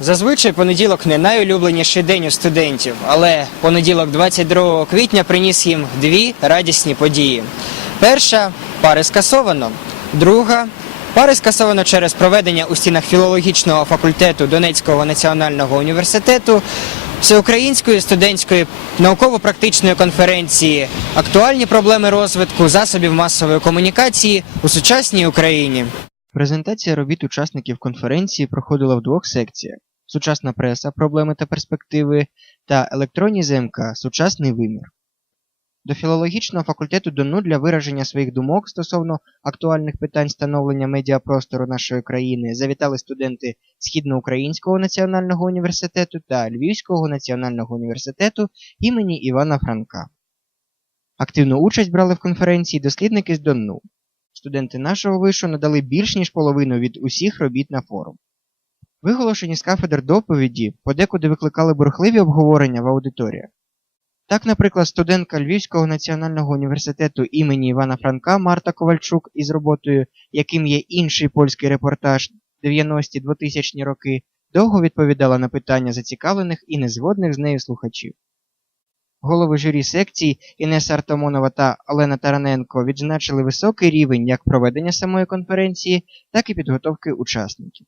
Зазвичай понеділок не найулюбленіший день у студентів, але понеділок 22 квітня приніс їм дві радісні події. Перша пари скасовано, друга пари скасовано через проведення у стінах філологічного факультету Донецького національного університету всеукраїнської студентської науково-практичної конференції Актуальні проблеми розвитку засобів масової комунікації у сучасній Україні. Презентація робіт учасників конференції проходила в двох секціях: сучасна преса, проблеми та перспективи та електронні ЗМК Сучасний вимір. До філологічного факультету ДОНУ для вираження своїх думок стосовно актуальних питань становлення медіапростору нашої країни завітали студенти Східноукраїнського національного університету та Львівського національного університету імені Івана Франка. Активну участь брали в конференції дослідники з ДОНУ. Студенти нашого вишу надали більш ніж половину від усіх робіт на форум. Виголошені з кафедр доповіді подекуди викликали бурхливі обговорення в аудиторіях. Так, наприклад, студентка Львівського національного університету імені Івана Франка Марта Ковальчук із роботою, яким є інший польський репортаж 90-2000 роки, довго відповідала на питання зацікавлених і незгодних з нею слухачів. Голови журі секцій Інеса Артамонова та Олена Тараненко відзначили високий рівень як проведення самої конференції, так і підготовки учасників.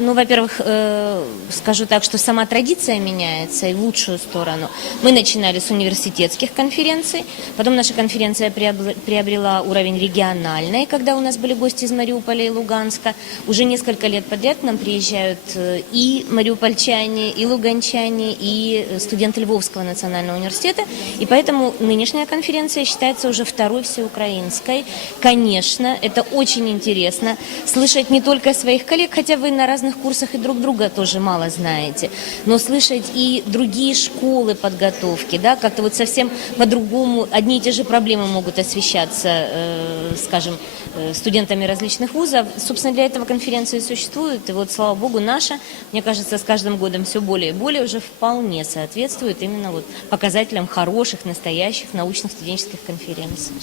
Ну, во-первых, э, скажу так, что сама традиция меняется и в лучшую сторону. Мы начинали с университетских конференций, потом наша конференция приобрела уровень региональной, когда у нас были гости из Мариуполя и Луганска. Уже несколько лет подряд к нам приезжают э, и мариупольчане, и луганчане, и э, студенты Львовского национального университета. И поэтому нынешняя конференция считается уже второй всеукраинской. Конечно, это очень интересно слышать не только своих коллег, хотя вы на разных курсах и друг друга тоже мало знаете, но слышать и другие школы подготовки, да, как-то вот совсем по-другому одни и те же проблемы могут освещаться, э, скажем, э, студентами различных вузов. Собственно, для этого конференции существуют, и вот, слава богу, наша, мне кажется, с каждым годом все более и более уже вполне соответствует именно вот показателям хороших, настоящих научных студенческих конференций.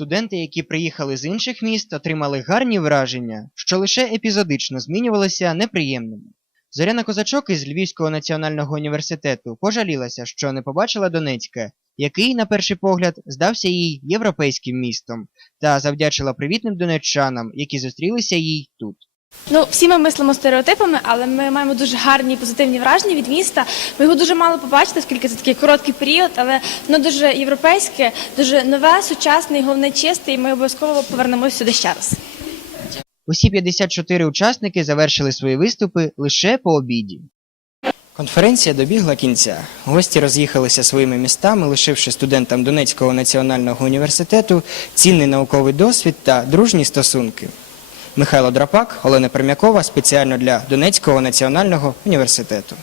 Студенти, які приїхали з інших міст, отримали гарні враження, що лише епізодично змінювалися неприємними. Зоряна Козачок із Львівського національного університету пожалілася, що не побачила Донецька, який, на перший погляд, здався їй європейським містом, та завдячила привітним донеччанам, які зустрілися їй тут. Ну, всі ми мислимо стереотипами, але ми маємо дуже гарні позитивні враження від міста. Ми його дуже мало побачити, оскільки це такий короткий період, але воно дуже європейське, дуже нове, сучасне і головне чисте, і ми обов'язково повернемось сюди ще раз. Усі 54 учасники завершили свої виступи лише по обіді. Конференція добігла кінця. Гості роз'їхалися своїми містами, лишивши студентам Донецького національного університету цінний науковий досвід та дружні стосунки. Михайло Драпак, Олена Пермякова спеціально для Донецького національного університету.